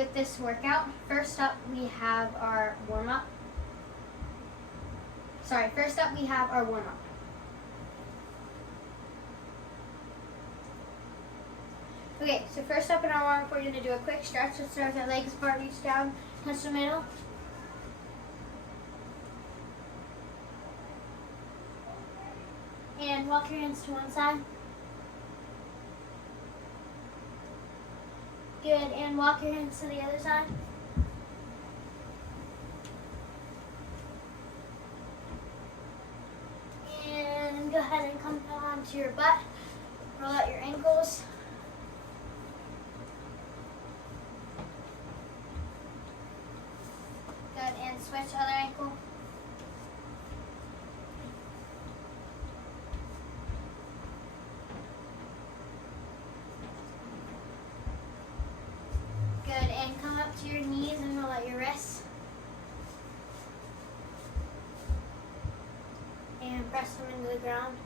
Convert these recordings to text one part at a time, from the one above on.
with this workout. First up, we have our warm-up. Okay, so first up in our warm-up, we're going to do a quick stretch. Let's start with our legs apart, reach down, touch the middle. And walk your hands to one side. Good, and walk your hands to the other side. And go ahead and come onto your butt. Roll out your ankles. Good, and switch other ankle. Good, and come up to your knees and roll out your wrists. And press them into the ground.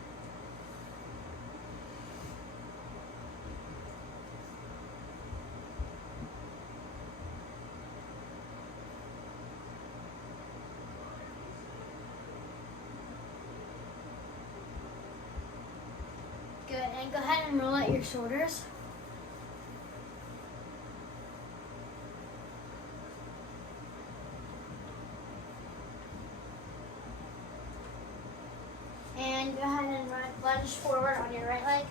Good, and go ahead and roll out your shoulders. And go ahead and lunge forward on your right leg.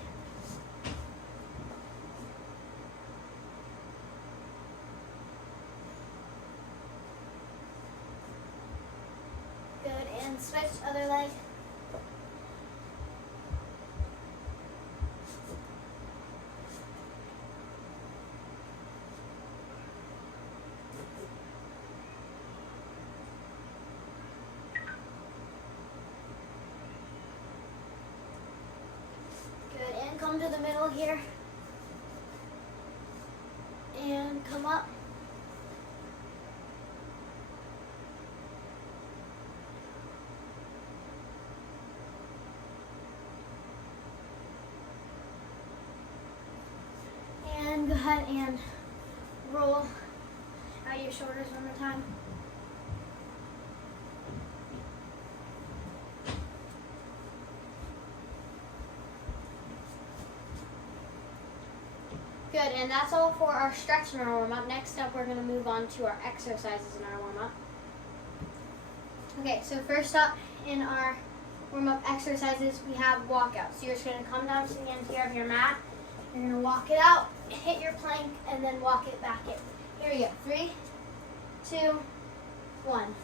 Good, and switch other leg. Good, and come to the middle here. And come up. And go ahead and roll out your shoulders one more time. Good, and that's all for our stretch in our warm-up. Next up, we're going to move on to our exercises in our warm-up. Okay, so first up in our warm-up exercises, we have walkouts. So you're just going to come down to the end here of your mat. You're going to walk it out, hit your plank, and then walk it back in. Here we go. 3, 2, 1.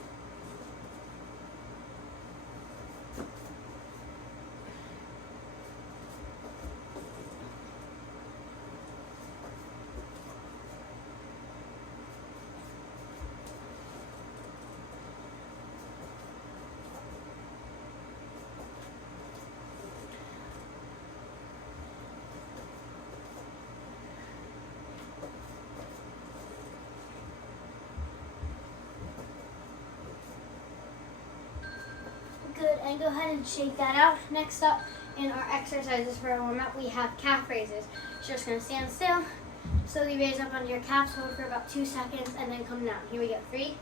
Good, and go ahead and shake that out. Next up in our exercises for our warm-up, we have calf raises. So you're just going to stand still, slowly raise up onto your calves, hold for about 2 seconds, and then come down. Here we go. 3,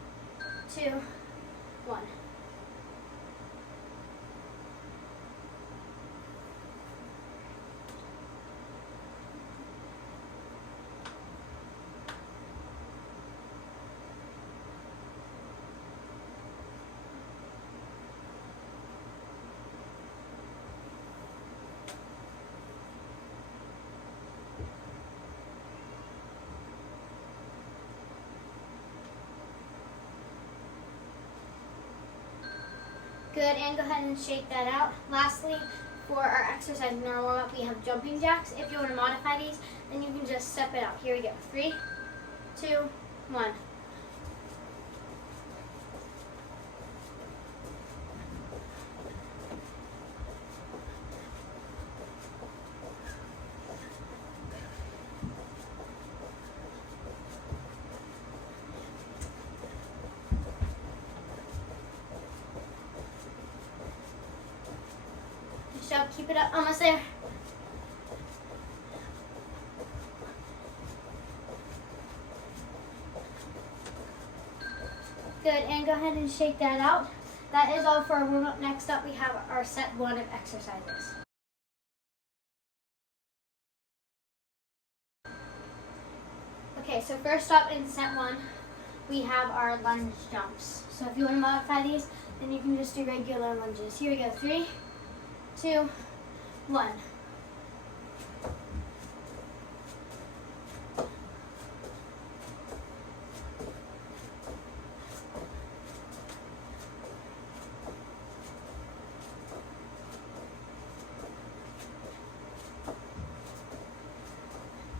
2, 1. Good, and go ahead and shake that out. Lastly, for our exercise in our warm-up, we have jumping jacks. If you want to modify these, then you can just step it out. Here we go. 3, 2, 1. Good job. Keep it up. Almost there. Good, and go ahead and shake that out. That is all for our warm-up. Next up, we have our set 1 of exercises. Okay, so first up in set 1, we have our lunge jumps. So if you want to modify these, then you can just do regular lunges. Here we go, 3, 2, 1.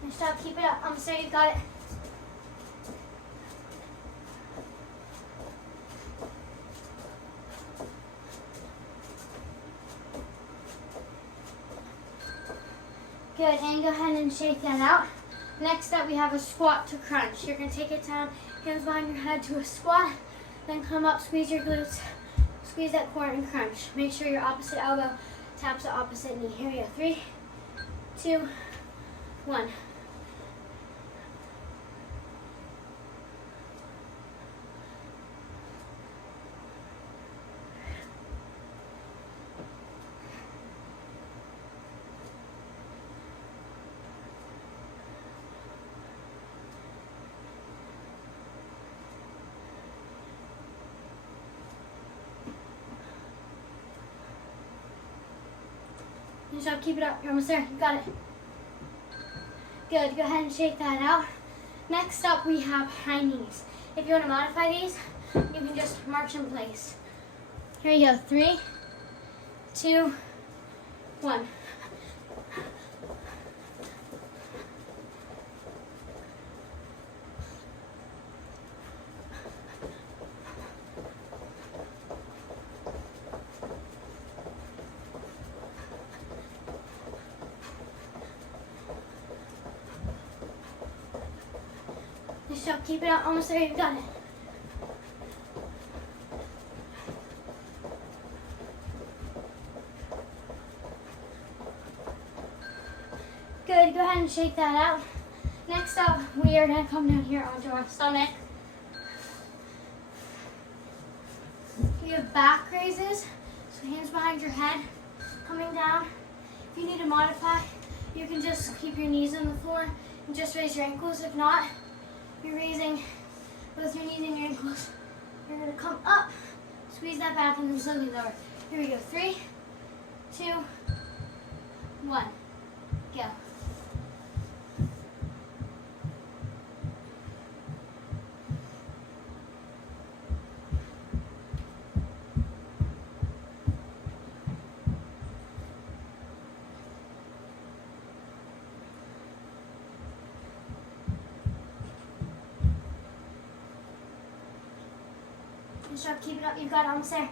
And stop, keep it up. So you got it. Good, and go ahead and shake that out. Next up, we have a squat to crunch. You're going to take it down, hands behind your head to a squat, then come up, squeeze your glutes, squeeze that core and crunch. Make sure your opposite elbow taps the opposite knee. Here we go, 3, 2, 1. Good job, keep it up. You're almost there. You got it. Good. Go ahead and shake that out. Next up, we have high knees. If you want to modify these, you can just march in place. Here you go. 3, 2, 1. Good job, keep it up. Almost there. You got it. Good, go ahead and shake that out. Next up, we are gonna come down here onto our stomach. You have back raises, so hands behind your head, coming down. If you need to modify, you can just keep your knees on the floor and just raise your ankles. If not, you're raising both your knees and your ankles. You're gonna come up, squeeze that back, and then slowly lower. Here we go, 3, 2, 1, go. Good job, keep it up. You've got it, almost there.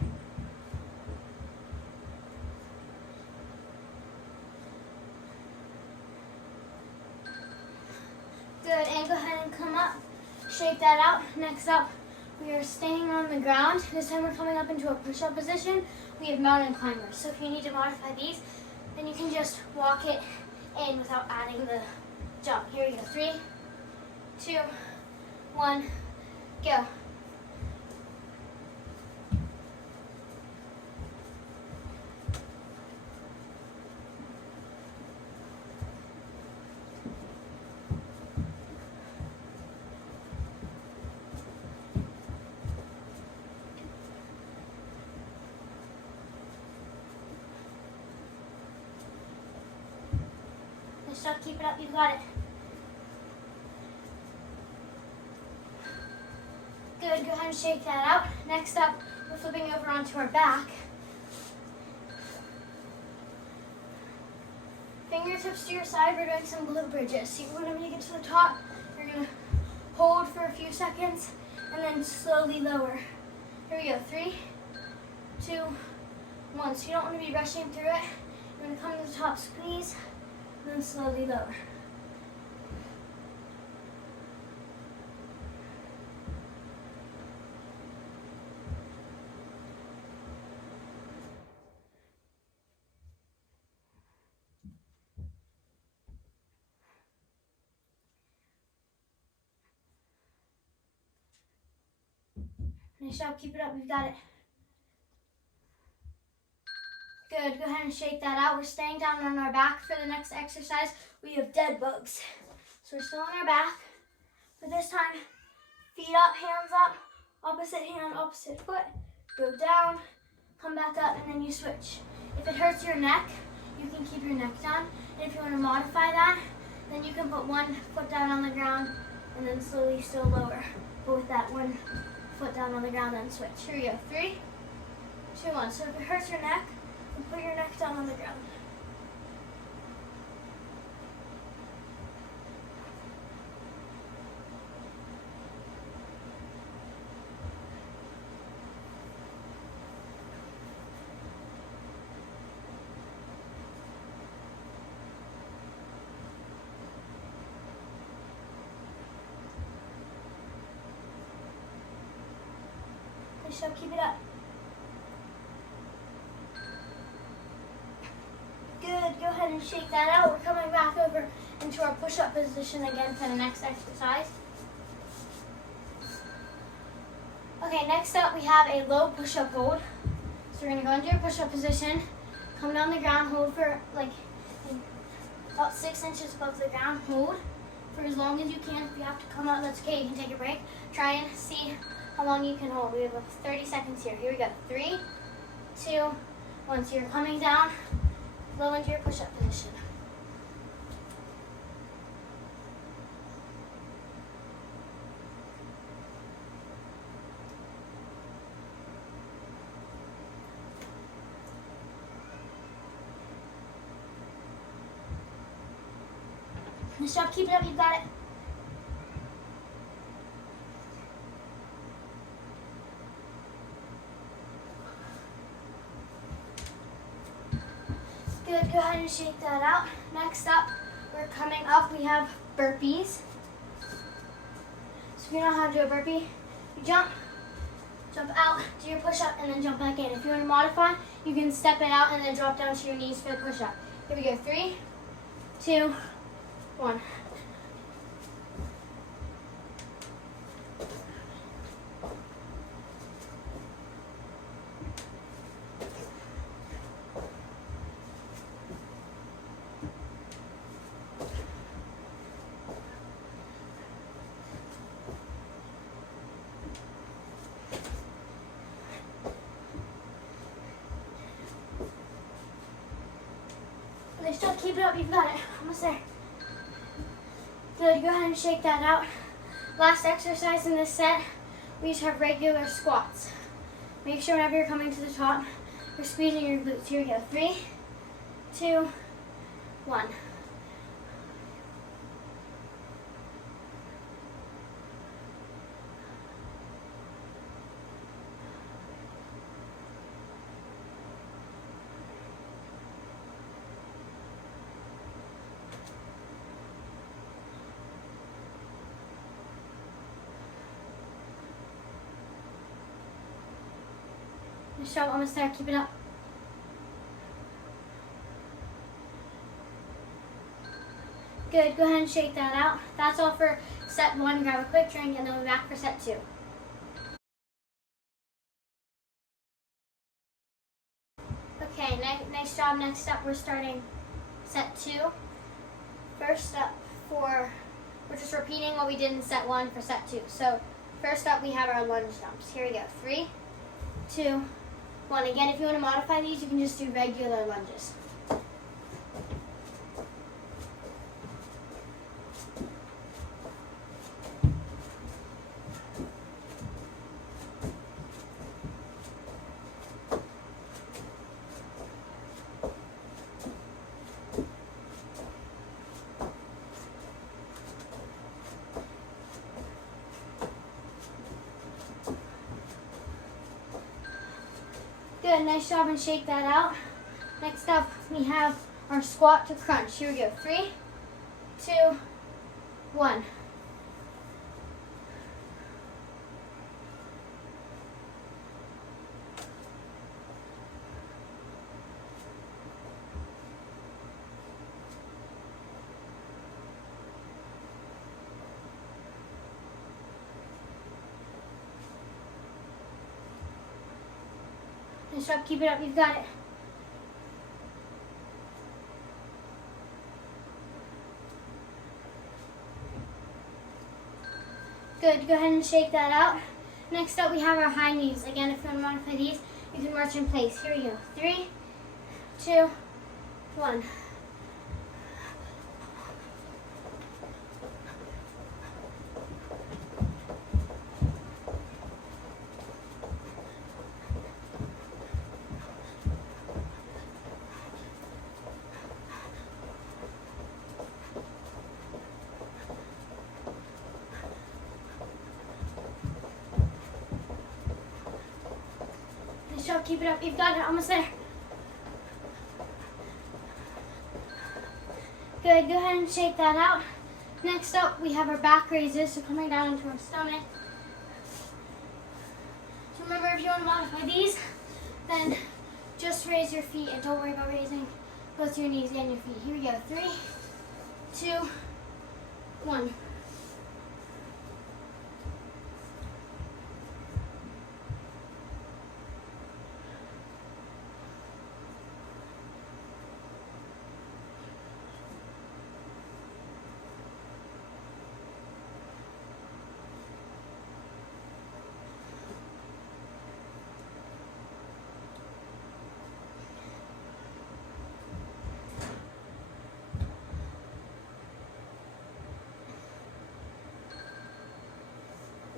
Good, and go ahead and come up. Shake that out. Next up, we are staying on the ground. This time we're coming up into a push-up position. We have mountain climbers. So if you need to modify these, then you can just walk it in without adding the jump. Here we go. 3, 2, 1, go. Stop, keep it up, you've got it. Good, go ahead and shake that out. Next up, we're flipping over onto our back. Fingertips to your side, we're doing some glute bridges. So when you get to the top, you're gonna hold for a few seconds and then slowly lower. Here we go, 3, 2, 1. So you don't wanna be rushing through it. You're gonna come to the top, squeeze, and then slowly lower. Nice job, keep it up, you've got it. Good, go ahead and shake that out. We're staying down on our back for the next exercise. We have dead bugs. So we're still on our back, but this time, feet up, hands up, opposite hand, opposite foot, go down, come back up, and then you switch. If it hurts your neck, you can keep your neck down. And if you want to modify that, then you can put one foot down on the ground and then slowly still lower. But with that one foot down on the ground, then switch. Here we go, 3, 2, 1. So if it hurts your neck, then put your neck down on the ground. Nice job, keep it up. Good, go ahead and shake that out. We're coming back over into our push-up position again for the next exercise. Okay, next up we have a low push-up hold. So we're gonna go into your push-up position, come down the ground, hold for like about 6 inches above the ground, hold for as long as you can. If you have to come out, that's okay, you can take a break. Try and see how long you can hold. We have 30 seconds here. Here we go, 3, 2, 1. So you're coming down, low into your push-up position. Nice job, keep it up, you've got it. Good, go ahead and shake that out. Next up, we're coming up, we have burpees. So if you don't know how to do a burpee, you jump out, do your push-up, and then jump back in. If you want to modify, you can step it out and then drop down to your knees for the push-up. Here we go, 3, 2, 1. Nice job, keep it up, you've got it. Almost there. Good, go ahead and shake that out. Last exercise in this set, we just have regular squats. Make sure whenever you're coming to the top, you're squeezing your glutes. Here we go, 3, 2, 1. Nice job, almost there, keep it up. Good, go ahead and shake that out. That's all for set 1. Grab a quick drink and then we'll be back for set 2. Okay, nice job. Next up, we're starting set 2. First up, we're just repeating what we did in set 1 for set 2. So first up, we have our lunge jumps. Here we go, 3, 2, 1. Again, if you want to modify these, you can just do regular lunges. Good, nice job, and shake that out. Next up, we have our squat to crunch. Here we go, 3, 2, 1. Finish up, keep it up, you've got it. Good, go ahead and shake that out. Next up, we have our high knees. Again, if you want to modify these, you can march in place. Here we go. 3, 2, 1. Keep it up, you've got it, almost there. Good, go ahead and shake that out. Next up, we have our back raises, so coming down into our stomach. So remember, if you want to modify these, then just raise your feet and don't worry about raising both your knees and your feet. Here we go, 3, 2, 1.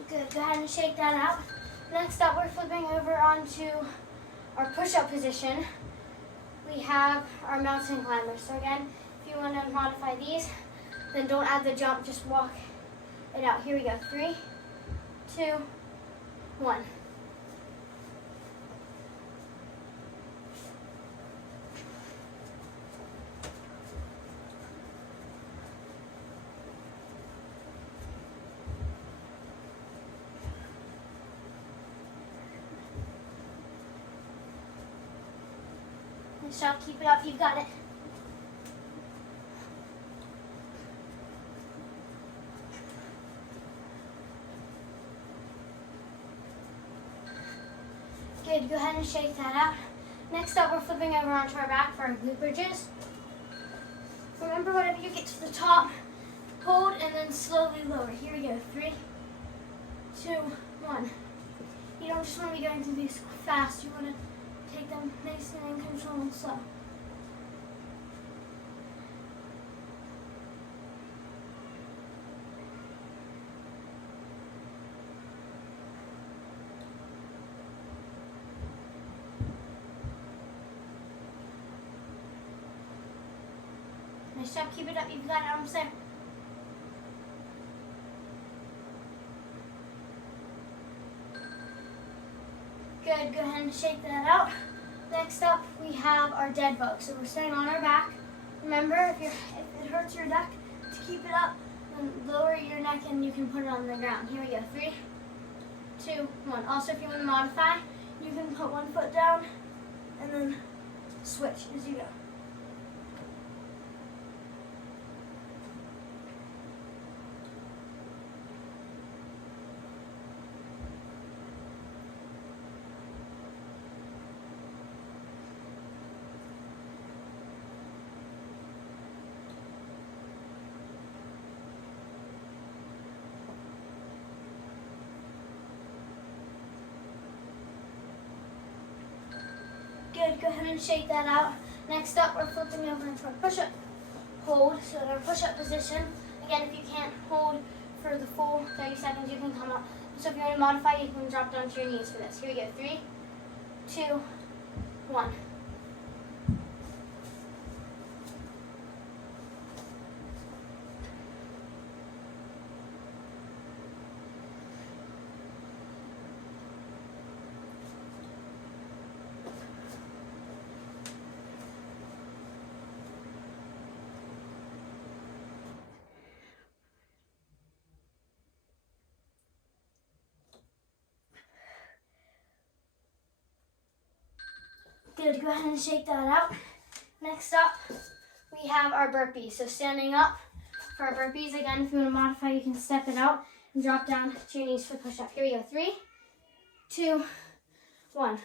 Good, go ahead and shake that out. Next up, we're flipping over onto our push-up position. We have our mountain climber. So again, if you want to modify these, then don't add the jump, just walk it out. Here we go, 3, 2, 1. So keep it up, you've got it. Good, go ahead and shake that out. Next up, we're flipping over onto our back for our glute bridges. Remember, whenever you get to the top, hold and then slowly lower. Here we go, 3, 2, 1. You don't just want to be going through these fast, you want to take them nice and in control and slow. Nice job, keep it up, you've got it, almost there. Good, go ahead and shake that out. Next up, we have our dead bug. So we're staying on our back. Remember, if it hurts your neck, to keep it up, then lower your neck and you can put it on the ground. Here we go, 3, 2, 1. Also, if you want to modify, you can put one foot down and then switch as you go. Good, go ahead and shake that out. Next up, we're flipping over into our push-up hold. So in our push-up position, again, if you can't hold for the full 30 seconds, you can come up. So if you want to modify, you can drop down to your knees for this. Here we go, 3, 2, 1. Good, go ahead and shake that out. Next up, we have our burpees. So standing up for our burpees. Again, if you want to modify, you can step it out and drop down to your knees for push-up. Here we go, 3, 2, 1.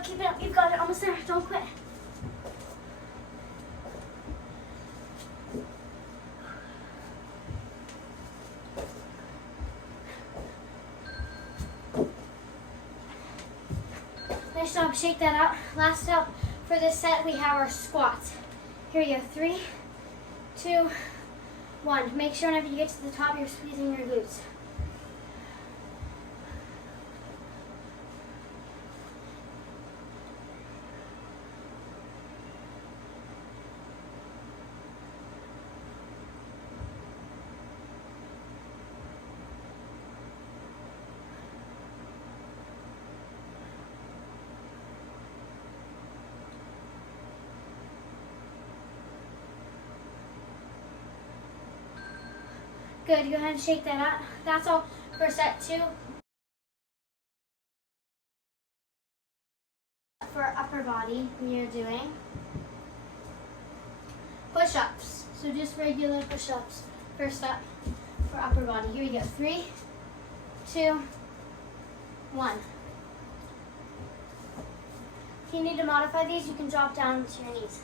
job. Keep it up. You've got it. Almost there. Don't quit. Nice job. Shake that out. Last up for this set, we have our squats. Here we go. 3, 2, 1. Make sure whenever you get to the top, you're squeezing your glutes. Good, go ahead and shake that out. That's all for set 2. For upper body, we are doing push-ups. So just regular push-ups. First up for upper body. Here we go. 3, 2, 1. If you need to modify these, you can drop down to your knees.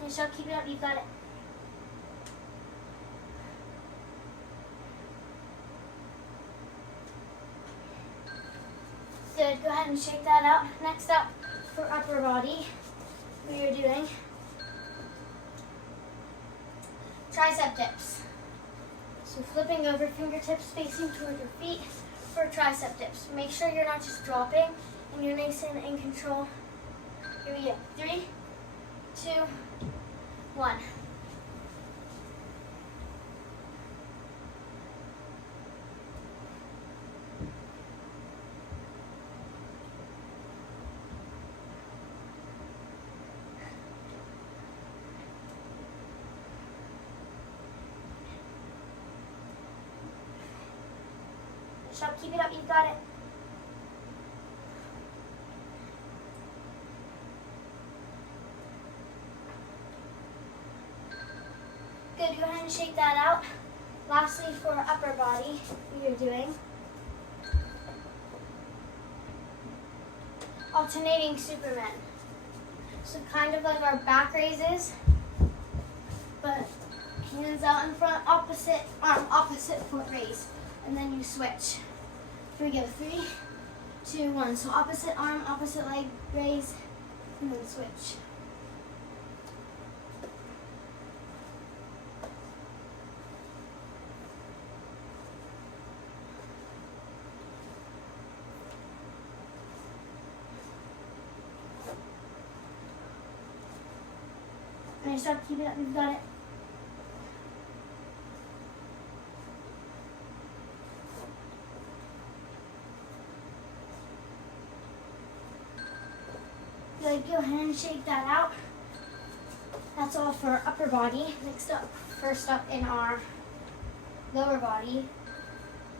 Nice job, keep it up, you've got it. Good, go ahead and shake that out. Next up, for upper body, we are doing tricep dips. So flipping over, fingertips facing toward your feet for tricep dips. Make sure you're not just dropping and you're nice and in control. Here we go, 3, 2, 1. Stop, keep it up, you've got it. Good, go ahead and shake that out. Lastly, for upper body, we are doing alternating Superman. So kind of like our back raises, but hands out in front, opposite arm, opposite foot raise. And then you switch. Here we go, 3, 2, 1. So opposite arm, opposite leg raise, and then switch. Nice job, keep it up, you've got it. Good, go ahead and shake that out. That's all for upper body. Next up, first up in our lower body,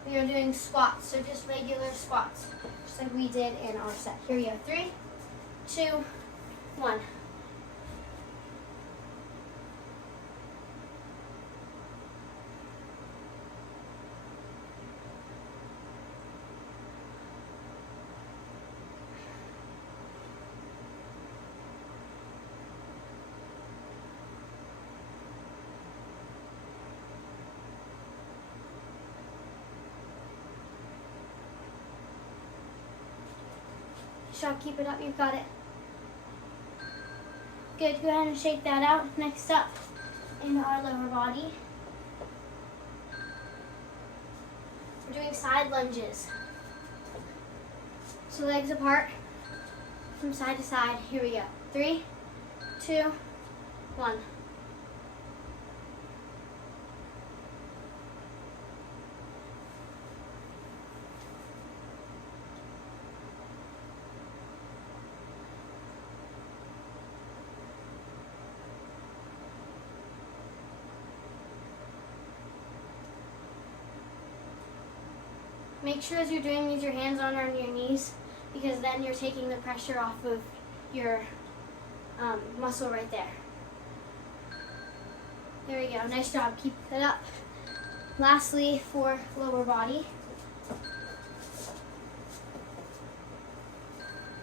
we are doing squats. So just regular squats, just like we did in our set. Here we go, 3, 2, 1. Shot, keep it up, you've got it. Good, go ahead and shake that out. Next up, in our lower body, we're doing side lunges. So legs apart, from side to side. Here we go. 3, 2, 1. Make sure as you're doing these, your hands aren't on your knees, because then you're taking the pressure off of your muscle right there. There we go. Nice job. Keep it up. Lastly, for lower body,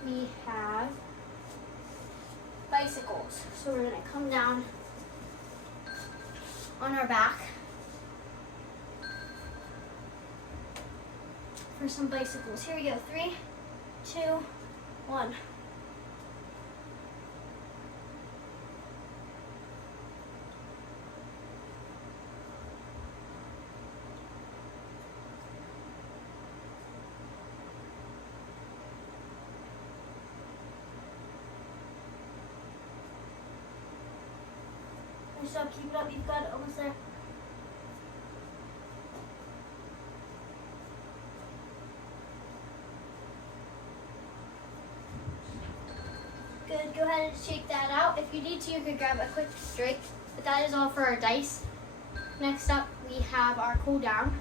we have bicycles. So we're going to come down on our back for some bicycles. Here we go. 3, 2, 1. Nice job. Keep it up. You've got it. Almost there. Good. Go ahead and shake that out. If you need to, you could grab a quick drink. But that is all for our dice. Next up, we have our cool down.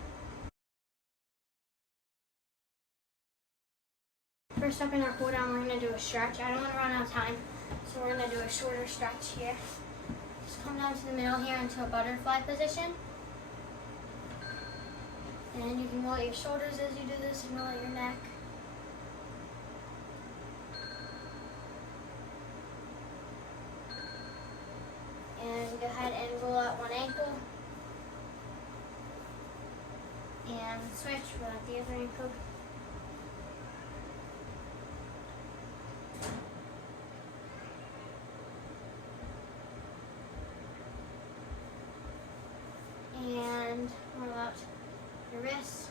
First up in our cool down, we're going to do a stretch. I don't want to run out of time, so we're going to do a shorter stretch here. Just come down to the middle here into a butterfly position. And you can roll out your shoulders as you do this and roll out your neck. And go ahead and roll out one ankle. And switch, roll out the other ankle. And roll out your wrists.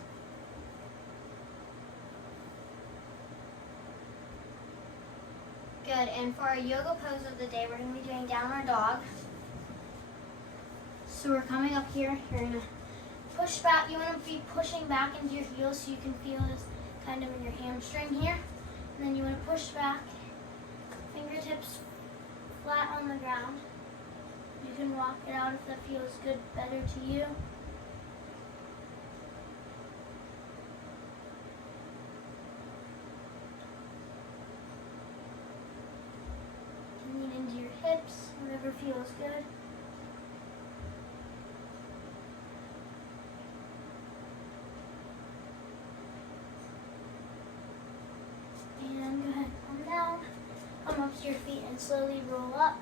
Good, and for our yoga pose of the day, we're going to be doing downward dog. So we're coming up here, you're going to push back, you want to be pushing back into your heels so you can feel this kind of in your hamstring here. And then you want to push back, fingertips flat on the ground. You can walk it out if that feels good, better to you. You can lean into your hips, whatever feels good. And go ahead, come down, come up to your feet and slowly roll up.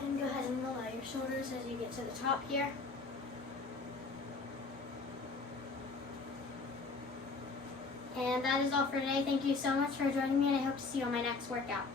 And go ahead and roll out your shoulders as you get to the top here. And that is all for today. Thank you so much for joining me, and I hope to see you on my next workout.